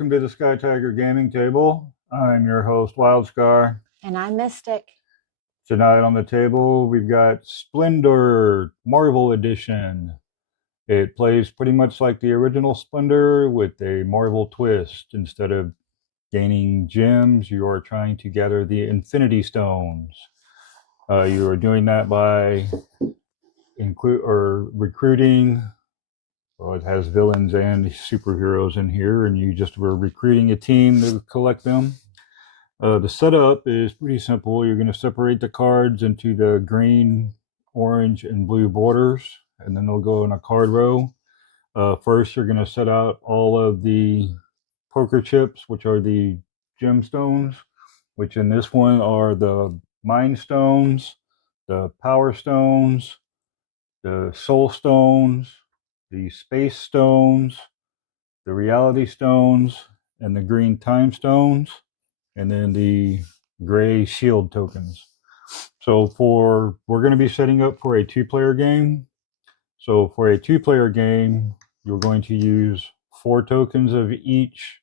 welcome to the Skytiger gaming table. I'm your host, Wildscar. And I'm Mystic. Tonight on the table, we've got Splendor Marvel Edition. It plays pretty much like the original Splendor with a Marvel twist. Instead of gaining gems, you are trying to gather the Infinity Stones. You are doing that by recruiting. Well, it has villains and superheroes in here, and you just were recruiting a team to collect them. The setup is pretty simple. You're going to separate the cards into the green, orange, and blue borders, and then they'll go in a card row. First, you're going to set out all of the poker chips, which are the gemstones, which in this one are the Mind Stones, the Power Stones, the Soul Stones, the Space Stones, the Reality Stones, and the Green Time Stones, and then the gray Shield tokens. So we're going to be setting up for a 2-player game. So for a 2-player game, you're going to use 4 tokens of each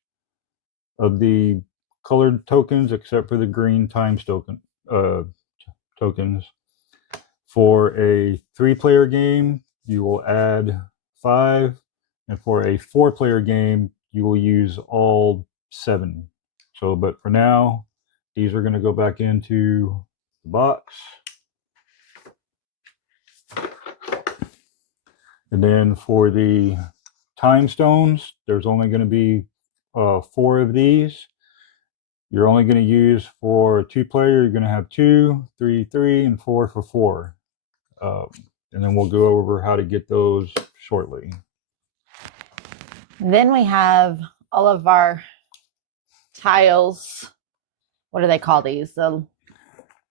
of the colored tokens, except for the Green Time tokens. For a 3-player game, you will add 5, and for a 4-player game, you will use all 7. So, but for now, these are going to go back into the box. And then for the time stones, there's only going to be 4 of these. You're only going to use for a 2-player, you're going to have 2, 3, 3, and 4 for 4. And then we'll go over how to get those shortly. Then we have all of our tiles. What do they call these? I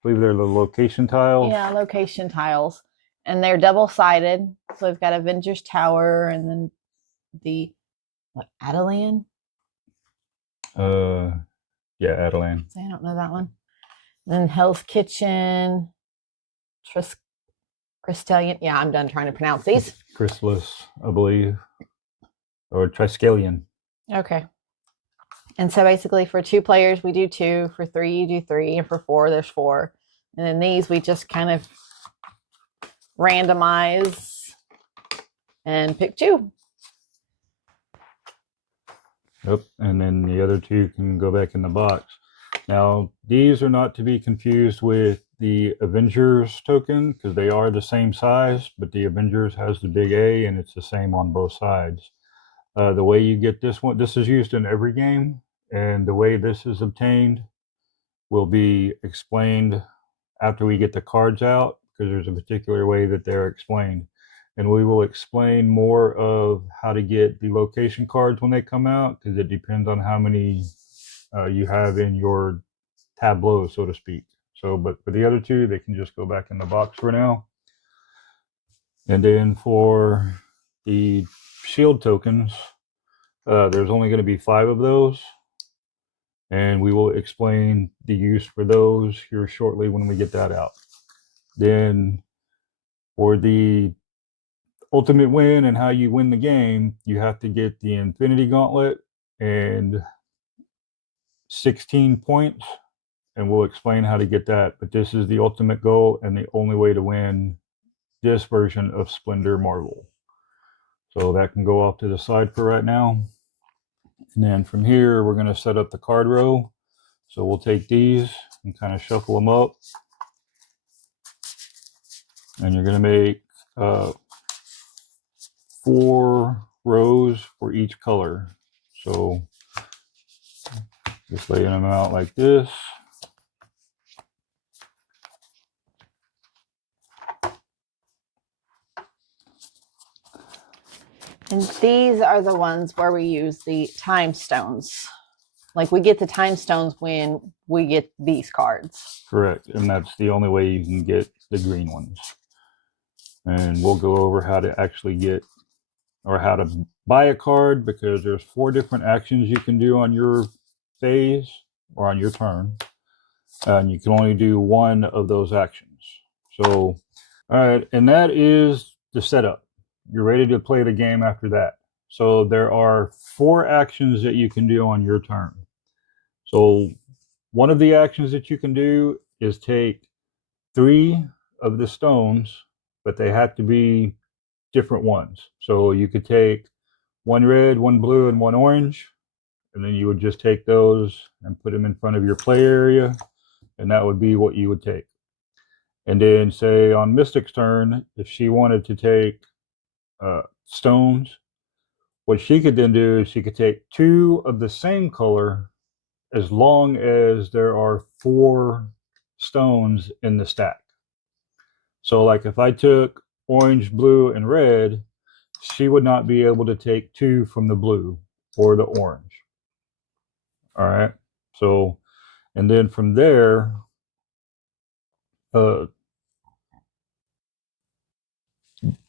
believe they're the location tiles. Yeah, location tiles. And they're double-sided. So we've got Avengers Tower and then the, Adelan? Yeah, Adelan. I don't know that one. Then Hell's Kitchen, Crystallian. Yeah, I'm done trying to pronounce these. Chrysalis, I believe. Or Triskelion. Okay. And so basically for 2 players, we do 2. For 3, you do 3. And for 4, there's 4. And then these, we just kind of randomize and pick 2. Yep. And then the other 2 can go back in the box. Now, these are not to be confused with the Avengers token, because they are the same size, but the Avengers has the big A, and it's the same on both sides. The way you get this one, this is used in every game, and the way this is obtained will be explained after we get the cards out, because there's a particular way that they're explained. And we will explain more of how to get the location cards when they come out, because it depends on how many you have in your tableau, so to speak. So, but for the other 2, they can just go back in the box for now. And then for the shield tokens, there's only going to be 5 of those, and we will explain the use for those here shortly when we get that out. Then for the ultimate win and how you win the game, you have to get the Infinity Gauntlet and 16 points, and we'll explain how to get that. But this is the ultimate goal and the only way to win this version of Splendor Marvel. So that can go off to the side for right now. And then from here, we're going to set up the card row. So we'll take these and kind of shuffle them up. And you're going to make 4 rows for each color. So just laying them out like this. And these are the ones where we use the time stones. Like we get the time stones when we get these cards. Correct. And that's the only way you can get the green ones. And we'll go over how to actually get, or how to buy a card, because there's 4 different actions you can do on your phase or on your turn. And you can only do 1 of those actions. So, all right. And that is the setup. You're ready to play the game after that. So there are 4 actions that you can do on your turn. So one of the actions that you can do is take 3 of the stones, but they have to be different ones. So you could take 1 red, 1 blue, and 1 orange, and then you would just take those and put them in front of your play area, and that would be what you would take. And then, say on Mystic's turn, if she wanted to take stones, what she could then do is she could take 2 of the same color as long as there are 4 stones in the stack. So, like if I took orange, blue, and red, she would not be able to take 2 from the blue or the orange. All right. So, and then from there,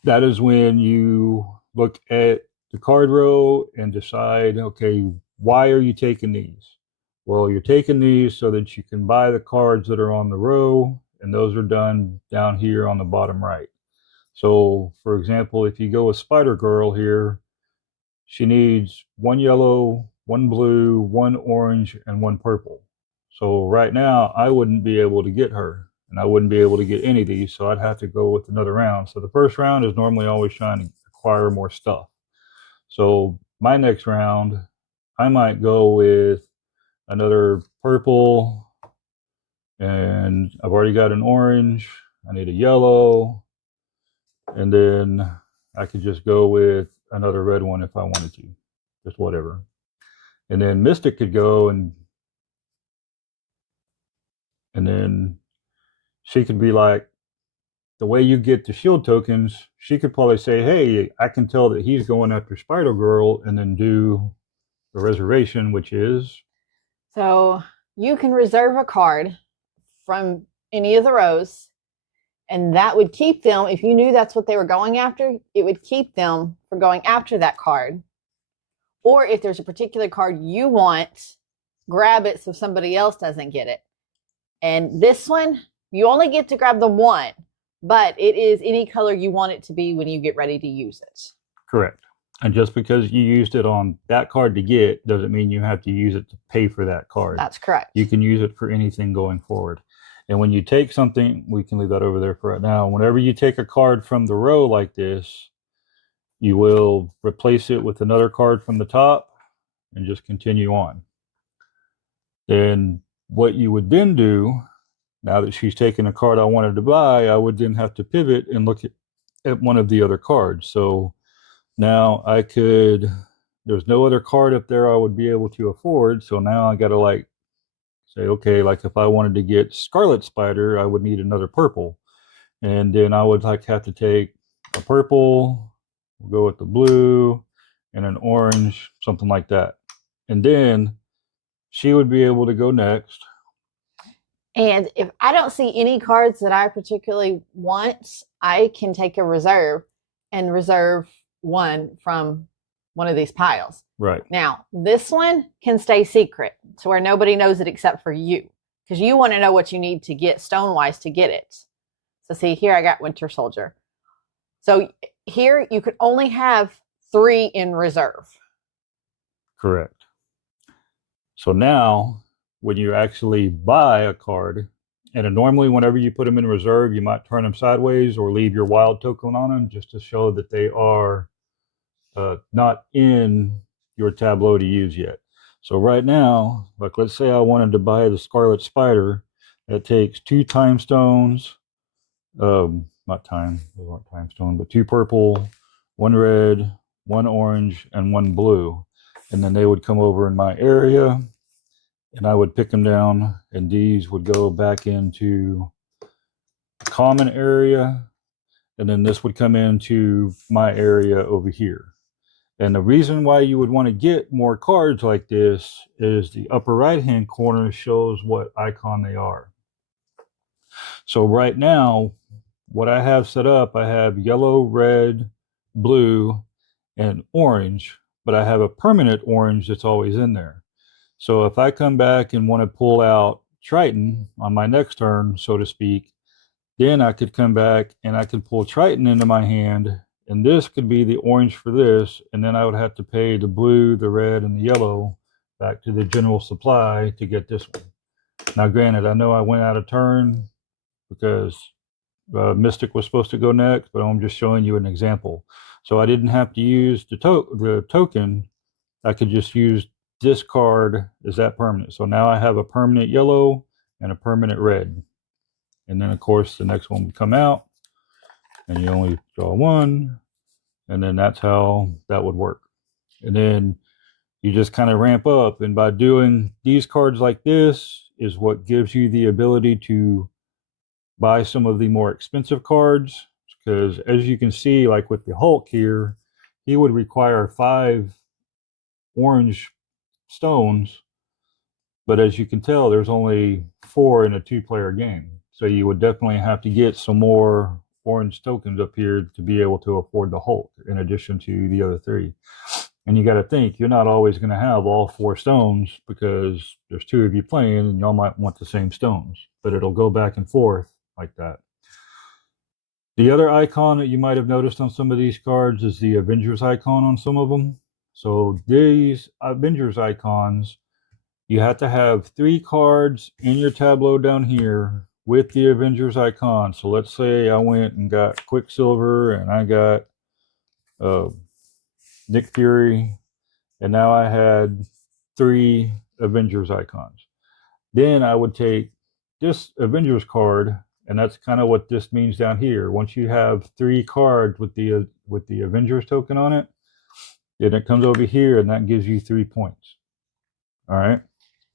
that is when you look at the card row and decide, okay, why are you taking these? Well, you're taking these so that you can buy the cards that are on the row, and those are done down here on the bottom right. So, for example, if you go with Spider Girl here, she needs 1 yellow, 1 blue, 1 orange, and 1 purple. So right now, I wouldn't be able to get her, and I wouldn't be able to get any of these, so I'd have to go with another round. So the first round is normally always trying to acquire more stuff. So my next round, I might go with another purple, and I've already got an orange. I need a yellow, and then I could just go with another red one if I wanted to, just whatever. And then Mystic could go and then she could be like, the way you get the shield tokens, she could probably say, hey, I can tell that he's going after Spider Girl, and then do the reservation, which is. So you can reserve a card from any of the rows, and that would keep them, if you knew that's what they were going after, it would keep them from going after that card. Or if there's a particular card you want, grab it so somebody else doesn't get it. And this one, you only get to grab the one, but it is any color you want it to be when you get ready to use it. Correct. And just because you used it on that card to get doesn't mean you have to use it to pay for that card. That's correct. You can use it for anything going forward. And when you take something, we can leave that over there for right now. Whenever you take a card from the row like this, you will replace it with another card from the top and just continue on. Then what you would then do, now that she's taken a card I wanted to buy, I would then have to pivot and look at one of the other cards. So now I could, there's no other card up there I would be able to afford. So now I got to like say, okay, like if I wanted to get Scarlet Spider, I would need another purple. And then I would like have to take a purple, we'll go with the blue and an orange, something like that. And then she would be able to go next. And if I don't see any cards that I particularly want, I can take a reserve and reserve one from one of these piles. Right. Now, this one can stay secret to where nobody knows it except for you, because you want to know what you need to get stone-wise to get it. So see, here I got Winter Soldier. So here you could only have 3 in reserve. Correct. So now, when you actually buy a card, and normally whenever you put them in reserve, you might turn them sideways or leave your wild token on them just to show that they are not in your tableau to use yet. So right now, like let's say I wanted to buy the Scarlet Spider, it takes 2 time stones, not time, those aren't time stone, but 2 purple, 1 red, 1 orange, and 1 blue. And then they would come over in my area, and I would pick them down, and these would go back into the common area, and then this would come into my area over here. And the reason why you would want to get more cards like this is the upper right hand corner shows what icon they are. So right now, what I have set up, I have yellow, red, blue, and orange, but I have a permanent orange that's always in there. So if I come back and want to pull out Triton on my next turn, so to speak, then I could come back and I could pull Triton into my hand, and this could be the orange for this, and then I would have to pay the blue, the red, and the yellow back to the general supply to get this one. Now, granted, I know I went out of turn because Mystic was supposed to go next, but I'm just showing you an example. So I didn't have to use the token. I could just use this card as that permanent. So now I have a permanent yellow and a permanent red. And then, of course, the next one would come out, and you only draw one, and then that's how that would work. And then you just kind of ramp up, and by doing these cards like this is what gives you the ability to buy some of the more expensive cards, because as you can see, like with the Hulk here, he would require 5 orange stones, but as you can tell, there's only 4 in a 2-player game. So you would definitely have to get some more orange tokens up here to be able to afford the Hulk, in addition to the other 3. And you got to think, you're not always going to have all 4 stones, because there's 2 of you playing and y'all might want the same stones, but it'll go back and forth like that. The other icon that you might have noticed on some of these cards is the Avengers icon on some of them. So these Avengers icons, you have to have 3 cards in your tableau down here with the Avengers icon. So let's say I went and got Quicksilver, and I got Nick Fury, and now I had 3 Avengers icons. Then I would take this Avengers card, and that's kind of what this means down here. Once you have 3 cards with the Avengers token on it, then it comes over here, and that gives you 3 points. All right.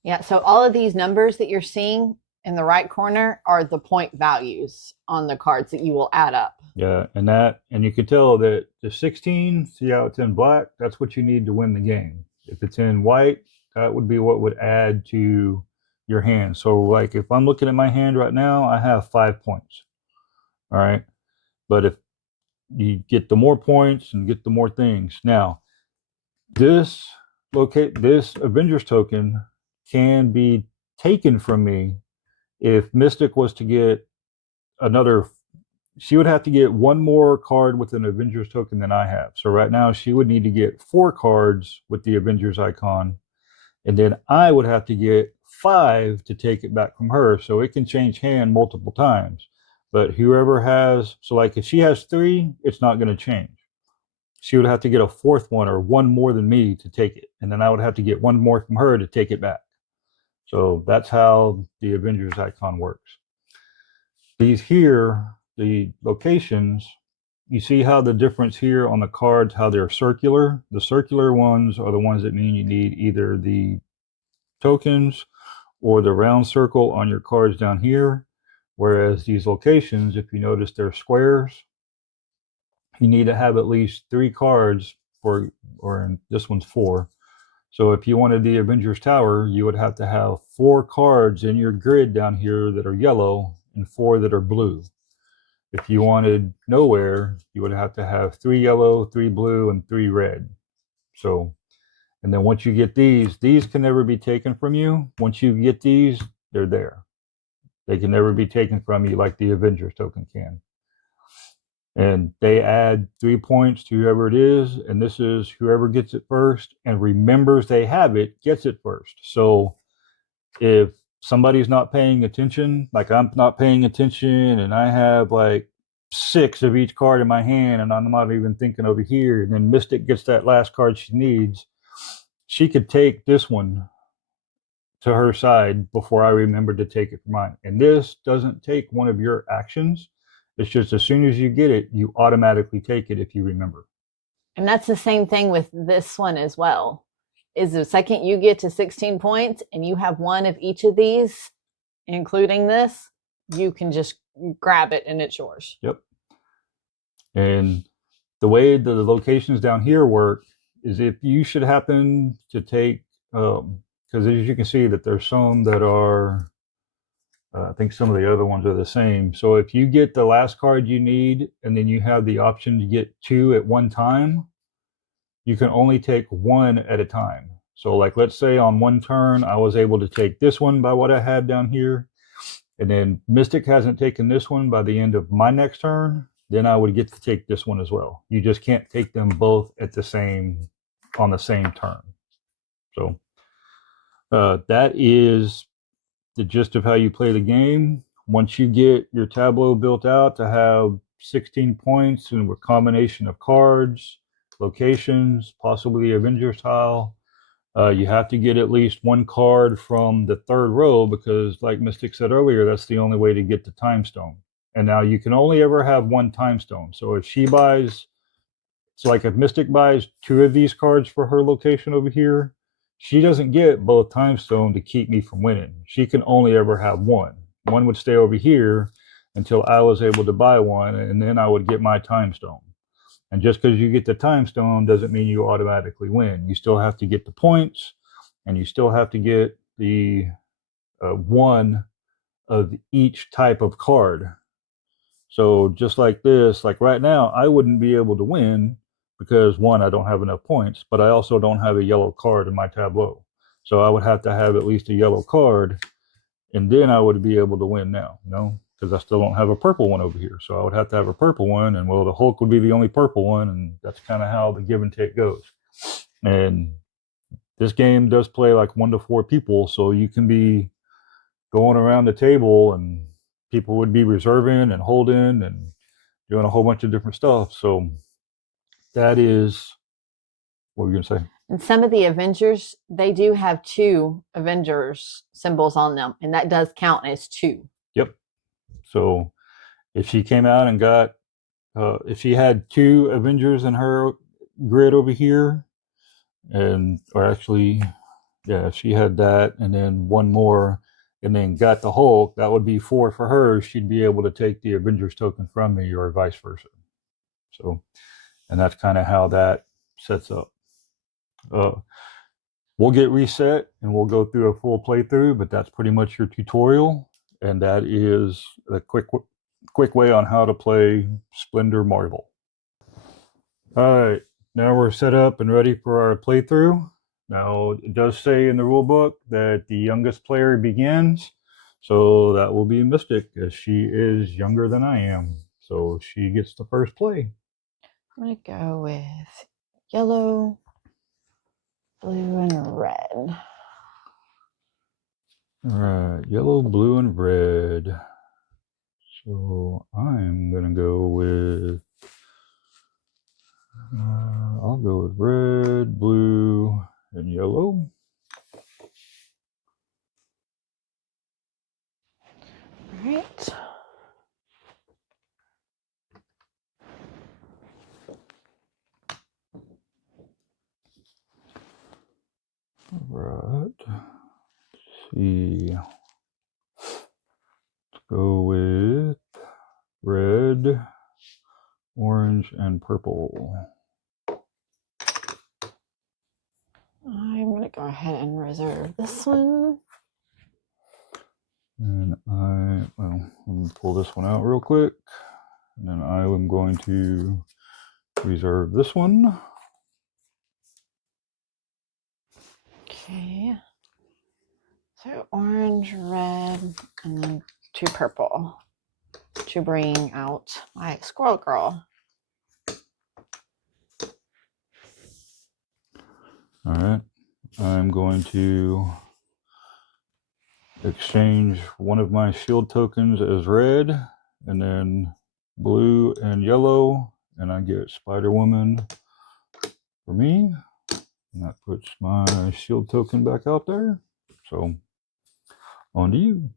Yeah. So all of these numbers that you're seeing in the right corner are the point values on the cards that you will add up. Yeah, and you can tell that the 16, see how it's in black? That's what you need to win the game. If it's in white, that would be what would add to your hand. So like if I'm looking at my hand right now, I have 5 points. All right. But if you get the more points and get the more things. Now, this Avengers token can be taken from me if Mystic was to get another. She would have to get 1 more card with an Avengers token than I have. So right now she would need to get 4 cards with the Avengers icon, and then I would have to get 5 to take it back from her. So it can change hand multiple times. But whoever has, so like if she has 3, it's not going to change. She would have to get a 4th one, or 1 more than me, to take it. And then I would have to get 1 more from her to take it back. So that's how the Avengers icon works. These here, the locations, you see how the difference here on the cards, how they're circular? The circular ones are the ones that mean you need either the tokens or the round circle on your cards down here. Whereas these locations, if you notice, they're squares. You need to have at least 3 cards for, or this one's 4. So if you wanted the Avengers Tower, you would have to have 4 cards in your grid down here that are yellow and 4 that are blue. If you wanted Nowhere, you would have to have 3 yellow, 3 blue, and 3 red. So, and then once you get these can never be taken from you. Once you get these, they're there. They can never be taken from you like the Avengers token can. And they add 3 points to whoever it is, and this is whoever gets it first and remembers they have it, gets it first. So if somebody's not paying attention, like I'm not paying attention, and I have like 6 of each card in my hand, and I'm not even thinking over here, and then Mystic gets that last card she needs, she could take this one to her side before I remember to take it from mine. And this doesn't take one of your actions. It's just as soon as you get it, you automatically take it if you remember. And that's the same thing with this one as well. Is the second you get to 16 points and you have 1 of each of these, including this, you can just grab it and it's yours. Yep. And the way the locations down here work is if you should happen to take, because as you can see that there's some that are, I think some of the other ones are the same. So if you get the last card you need, and then you have the option to get 2 at one time, you can only take 1 at a time. So like, let's say on one turn, I was able to take this one by what I had down here. And then Mystic hasn't taken this one by the end of my next turn. then I would get to take this one as well. You just can't take them both at on the same turn. So that is the gist of how you play the game. Once you get your tableau built out to have 16 points and a combination of cards, locations, possibly the Avenger tile, you have to get at least one card from the third row because, like Mystic said earlier, that's the only way to get the time stone. And now you can only ever have one time stone. So if she buys, so like if Mystic buys 2 of these cards for her location over here, she doesn't get both time stone to keep me from winning. She can only ever have one. One would stay over here until I was able to buy one, and then I would get my time stone. And just because you get the time stone doesn't mean you automatically win. You still have to get the points, and you still have to get the one of each type of card. So just like this, like right now, I wouldn't be able to win because one, I don't have enough points, but I also don't have a yellow card in my tableau. So I would have to have at least a yellow card, and then I would be able to win now, because I still don't have a purple one over here. So I would have to have a purple one, and well, the Hulk would be the only purple one, and that's kind of how the give and take goes. And this game does play like 1 to 4 people, so you can be going around the table and people would be reserving and holding and doing a whole bunch of different stuff. So that is what we're going to say. And some of the Avengers, they do have 2 Avengers symbols on them, and that does count as 2. Yep. So if she came out and got, if she had 2 Avengers in her grid over here, or actually, yeah, if she had that and then one more, and then got the Hulk, that would be 4 for her. She'd be able to take the Avengers token from me, or vice versa. So, and that's kind of how that sets up. We'll get reset and we'll go through a full playthrough, but that's pretty much your tutorial, and that is a quick way on how to play Splendor Marvel. All right, now we're set up and ready for our playthrough. Now, it does say in the rule book that the youngest player begins, so that will be Mystic, as she is younger than I am. So she gets the first play. I'm going to go with yellow, blue, and red. All right, yellow, blue, and red. So I'm going to go with, I'll go with red, blue, and yellow. All right. All right. Let's see. Let's go with red, orange, and purple. I'm going to go ahead and reserve this one. And let me pull this one out real quick. And then I am going to reserve this one. Okay. So orange, red, and then 2 purple to bring out my squirrel girl. All right. I'm going to exchange one of my shield tokens as red, and then blue and yellow, and I get Spider-Woman for me. And that puts my shield token back out there. So, on to you.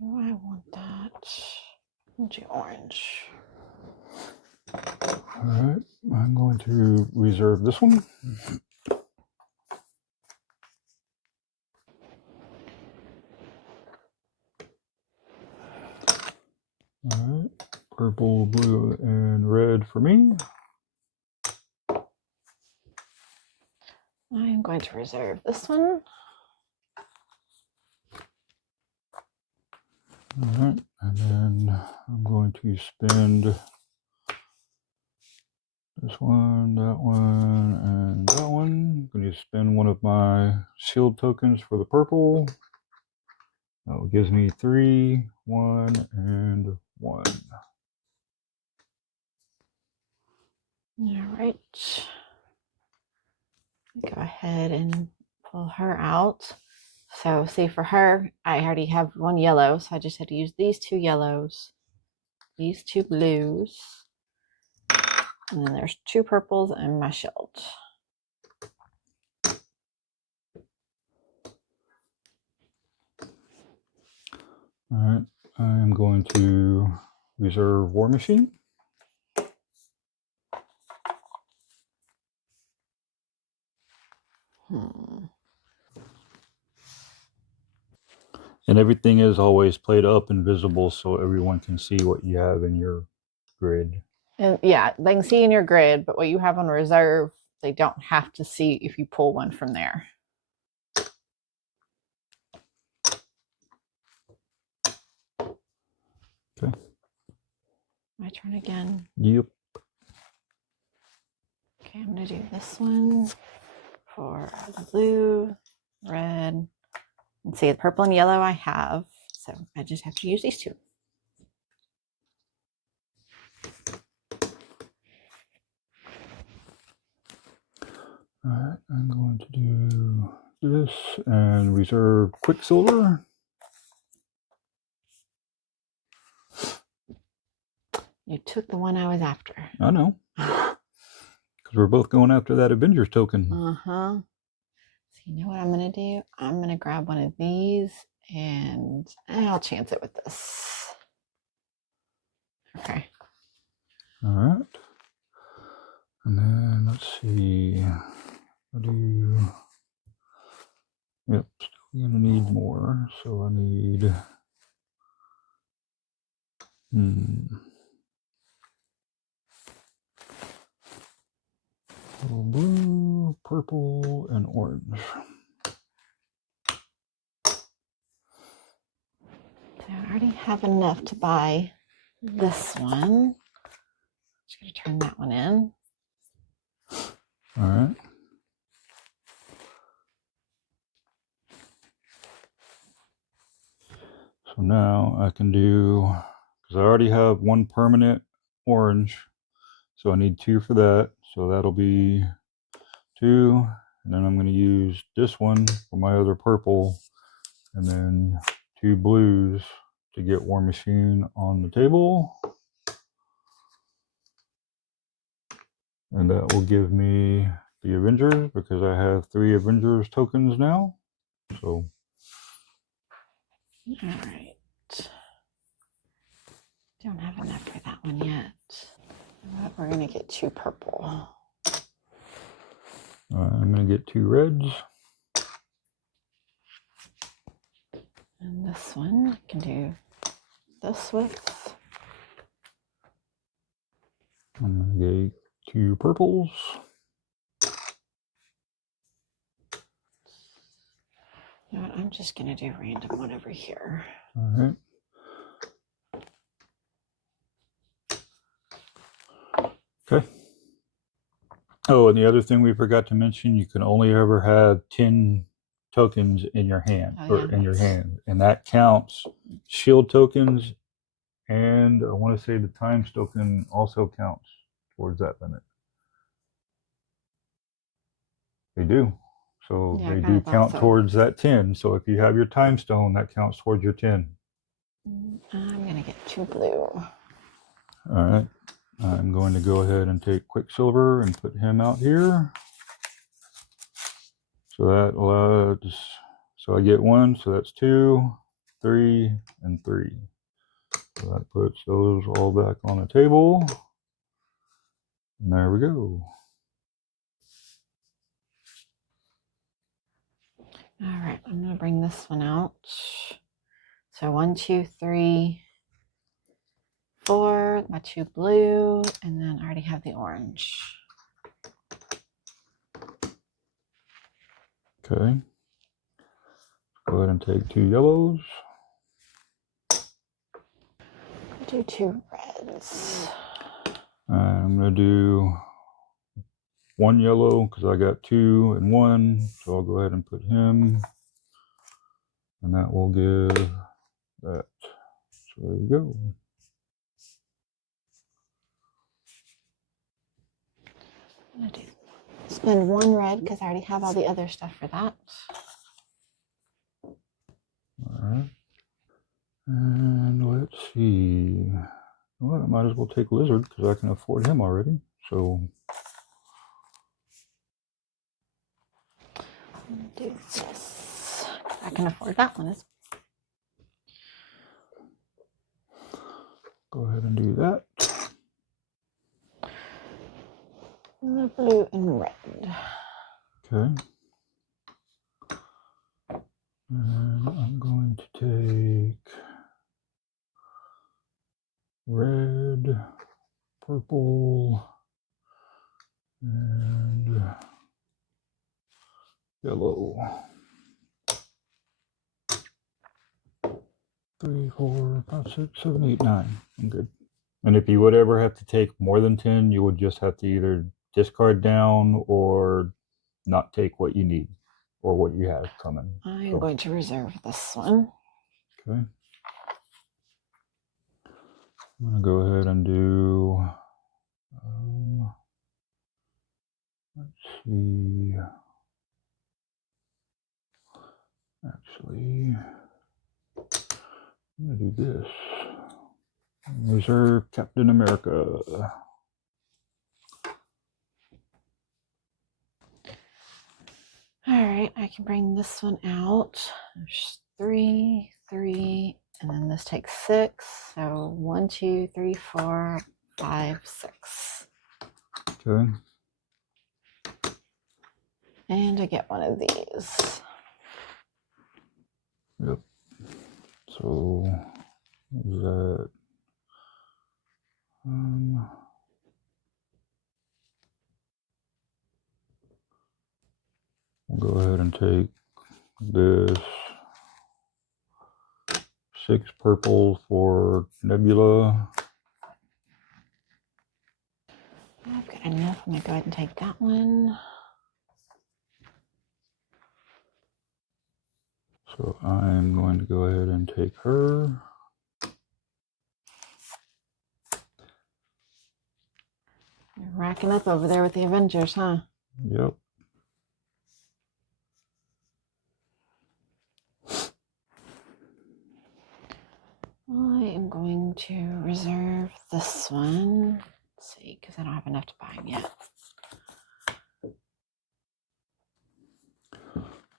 Do I want that? I'll do orange. All right, I'm going to reserve this one. All right, purple, blue, and red for me. I am going to reserve this one. All right, and then I'm going to spend This one, that one, and that one. I'm going to spend one of my shield tokens for the purple. That gives me 3, 1, and 1. All right. Go ahead and pull her out. So see, for her, I already have 1 yellow, so I just had to use these 2 yellows, these 2 blues, and then there's 2 purples and my shield. All right, I'm going to reserve War Machine. And everything is always played up and visible so everyone can see what you have in your grid. And yeah, they can see in your grid, but what you have on reserve, they don't have to see if you pull one from there. Okay. My turn again. Yep. Okay, I'm going to do this one for the blue, red, and see the purple and yellow I have. So I just have to use these 2. All right, I'm going to do this and reserve Quicksilver. You took the one I was after. I know. Because we're both going after that Avengers token. So you know what I'm going to do? I'm going to grab one of these and I'll chance it with this. Okay. All right. And then let's see. I'll do. Yep, still gonna need more. So I need. Blue, purple, and orange. So I already have enough to buy this one. Just going to turn that one in. All right. So now I can do, because I already have 1 permanent orange, so I need 2 for that. So that'll be 2, and then I'm going to use this one for my other purple, and then 2 blues to get War Machine on the table. And that will give me the Avengers, because I have 3 Avengers tokens now. So. All right. Don't have enough for that one yet. But we're going to get 2 purple. I'm going to get 2 reds. And this one I can do this with. I'm going to get 2 purples. You know what? I'm just going to do random one over here. All right. Okay. Oh, and the other thing we forgot to mention, you can only ever have 10 tokens in your hand, and that counts shield tokens, and I want to say the times token also counts towards that limit. They do. So they do count towards that 10. So if you have your time stone, that counts towards your 10. I'm going to get 2 blue. All right. I'm going to go ahead and take Quicksilver and put him out here. So that allows, so I get 1, so that's 2, 3, and 3. So that puts those all back on the table. And there we go. All right, I'm going to bring this one out. So 1, 2, 3, 4, my 2 blue, and then I already have the orange. Okay. Go ahead and take 2 yellows. Do 2 reds. I'm going to do one yellow because I got 2 and 1. So I'll go ahead and put him. And that will give that. So there you go. I'm gonna spend 1 red because I already have all the other stuff for that. All right. And let's see. Well, I might as well take Lizard because I can afford him already. So Do this. I can afford that one. go ahead and do that. The blue and red. Okay. And I'm going to take red, purple, and yellow. 3, 4, 5, 6, 7, 8, 9. I'm good. And if you would ever have to take more than 10, you would just have to either discard down or not take what you need or what you have coming. I'm going to reserve this one. Okay. I'm going to go ahead and do, let's see, actually, I'm going to do this. Reserve Captain America. All right, I can bring this one out. There's 3, 3, and then this takes 6. So 1, 2, 3, 4, 5, 6. Okay. And I get one of these. Yep. So, what is that? We'll go ahead and take this 6 purple for Nebula. I've got enough. I'm going to go ahead and take that one. So I'm going to go ahead and take her. You're racking up over there with the Avengers, huh? Yep. I am going to reserve this one. Let's see, because I don't have enough to buy them yet.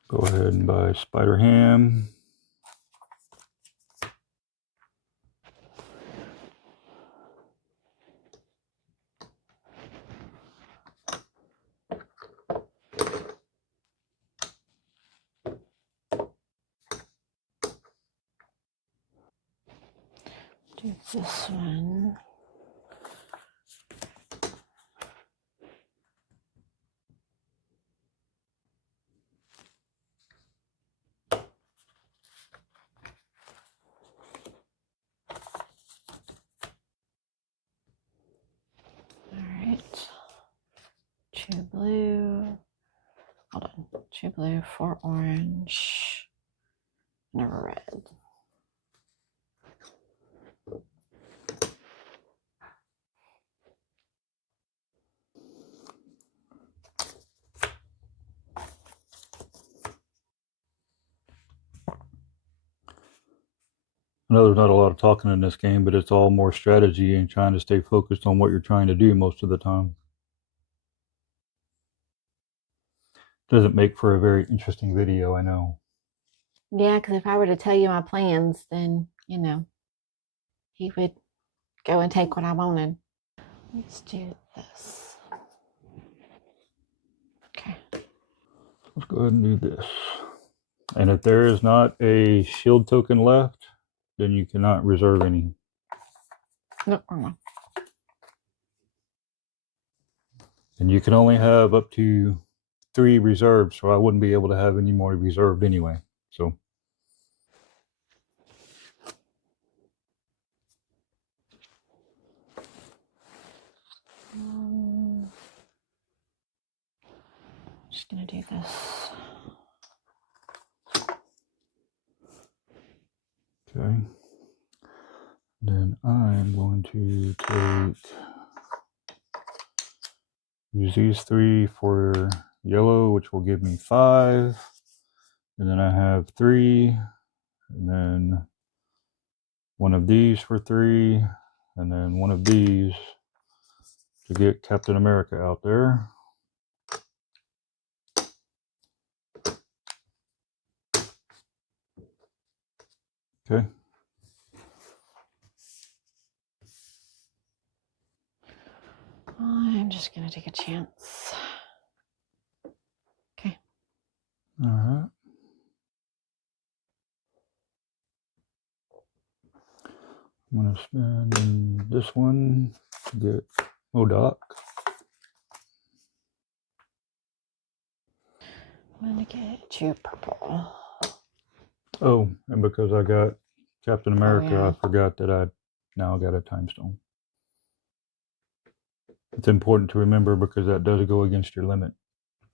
Go ahead and buy Spider Ham. Do this one. All right. 2 blue. Hold on. 2 blue, 4 orange, and a red. I know there's not a lot of talking in this game, but it's all more strategy and trying to stay focused on what you're trying to do most of the time. Doesn't make for a very interesting video, I know. Yeah, because if I were to tell you my plans, then, you know, he would go and take what I wanted. Let's do this. Okay. Let's go ahead and do this. And if there is not a shield token left, then you cannot reserve any. No, wrong one. And you can only have up to 3 reserved, so I wouldn't be able to have any more reserved anyway. So just gonna do this. Okay. Then I'm going to use these 3 for yellow, which will give me 5. And then I have 3, and then one of these for 3, and then one of these to get Captain America out there. Okay. I'm just gonna take a chance. Okay. All right. I'm gonna spend this one to get Modoc. I'm gonna get 2 purple. Oh, and because I got Captain America, yeah. I forgot that I now got a time stone. It's important to remember because that does go against your limit.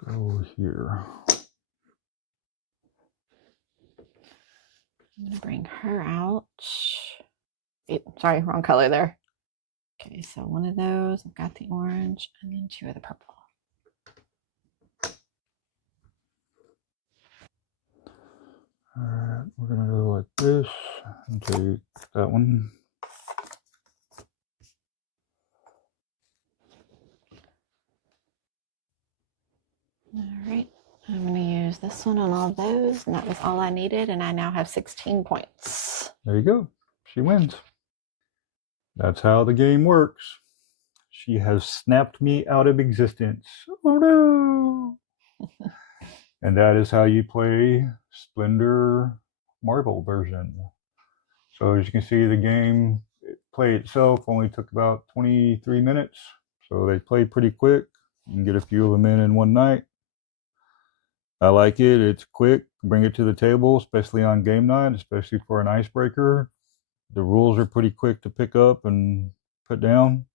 Go here. I'm gonna bring her out. Sorry, wrong color there. Okay, so one of those, I've got the orange, and then 2 of the purple. All right, we're gonna go like this and take that one. All right, I'm going to use this one on all those, and that was all I needed, and I now have 16 points. There you go. She wins. That's how the game works. She has snapped me out of existence. Oh no! And that is how you play Splendor Marvel version. So as you can see, the game play itself only took about 23 minutes. So they play pretty quick. You can get a few of them in one night. I like it. It's quick. Bring it to the table, especially on game night, especially for an icebreaker. The rules are pretty quick to pick up and put down.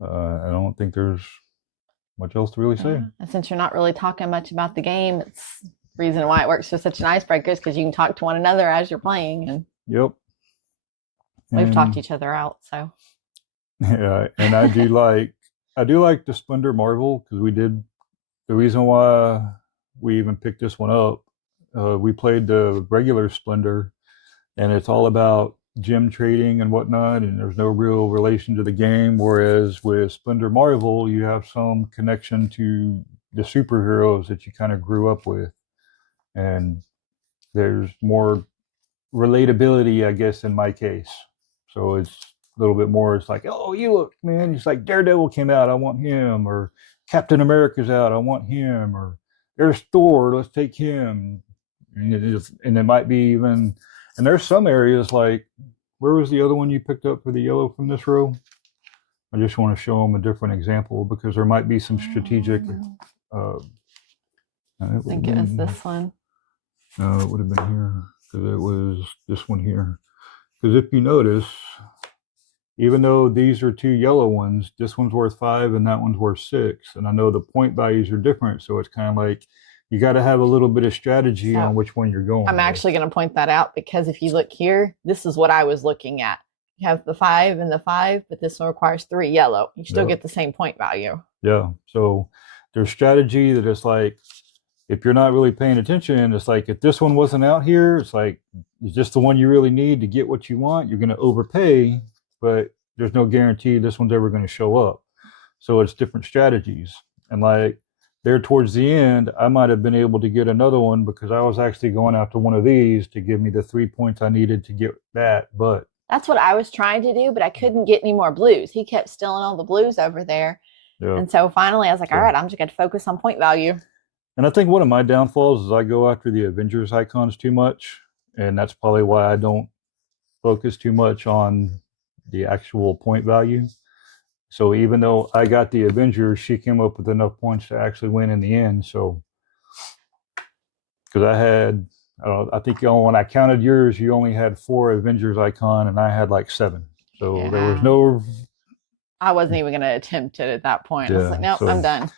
I don't think there's much else to really say. And since you're not really talking much about the game, it's the reason why it works for such an icebreaker is because you can talk to one another as you're playing. And yep. We've talked each other out, so. Yeah, and I do like the Splendor Marvel because the reason why we even picked this one up, we played the regular Splendor, and it's all about gem trading and whatnot, and there's no real relation to the game. Whereas with Splendor Marvel, you have some connection to the superheroes that you kind of grew up with, and there's more relatability, I guess, in my case. So it's a little bit more. It's like, oh, you look, man. It's like Daredevil came out, I want him, or Captain America's out, I want him, or there's Thor, let's take him. And it might be even, and there's some areas like, where was the other one you picked up for the yellow from this row? I just want to show them a different example because there might be some strategic. I think it was this one. No, it would have been here because it was this one here. Because if you notice, even though these are 2 yellow ones, this one's worth 5 and that one's worth 6. And I know the point values are different, so it's kind of like you got to have a little bit of strategy on which one you're going. I'm actually going to point that out because if you look here, this is what I was looking at. You have the 5 and the 5, but this one requires 3 yellow. You still get the same point value. Yeah. So there's strategy that it's like, if you're not really paying attention, it's like if this one wasn't out here, it's like it's just the one you really need to get what you want. You're going to overpay, but there's no guarantee this one's ever going to show up. So it's different strategies. And like there towards the end, I might have been able to get another one because I was actually going after one of these to give me the 3 points I needed to get that. But that's what I was trying to do, but I couldn't get any more blues. He kept stealing all the blues over there. Yeah. And so finally I was like, all right, I'm just going to focus on point value. And I think one of my downfalls is I go after the Avengers icons too much. And that's probably why I don't focus too much on the actual point value. So even though I got the Avengers, she came up with enough points to actually win in the end. So, because I had, I think when I counted yours, you only had 4 Avengers icon and I had like 7. So there was no... I wasn't even going to attempt it at that point. I was like, nope, I'm done.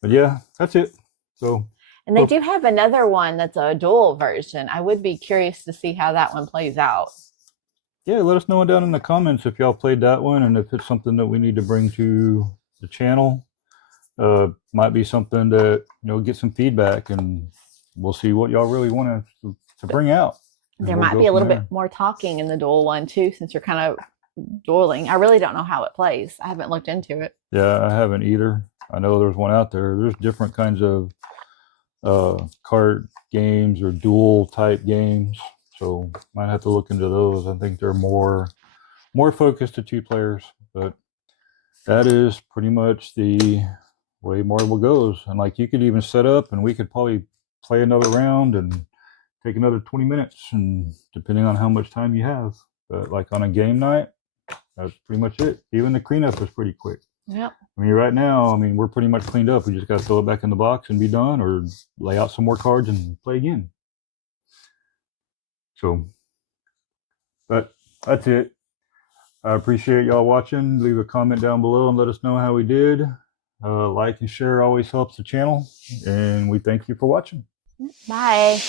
But yeah, that's it. So, And they do have another one that's a dual version. I would be curious to see how that one plays out. yeah, let us know down in the comments if y'all played that one and if it's something that we need to bring to the channel. Might be something to, get some feedback, and we'll see what y'all really want to bring out. There might be a little bit more talking in the dual one too, since you're kind of dueling. I really don't know how it plays. I haven't looked into it. Yeah, I haven't either. I know there's one out there. There's different kinds of card games or duel type games, so might have to look into those. I think they're more focused to 2 players, but that is pretty much the way Marvel goes. And like, you could even set up and we could probably play another round and take another 20 minutes, and depending on how much time you have. But like on a game night, that's pretty much it. Even the cleanup is pretty quick. Yep. I mean, right now, we're pretty much cleaned up. We just got to throw it back in the box and be done, or lay out some more cards and play again. So, but that's it. I appreciate y'all watching. Leave a comment down below and let us know how we did. Like and share always helps the channel. And we thank you for watching. Bye.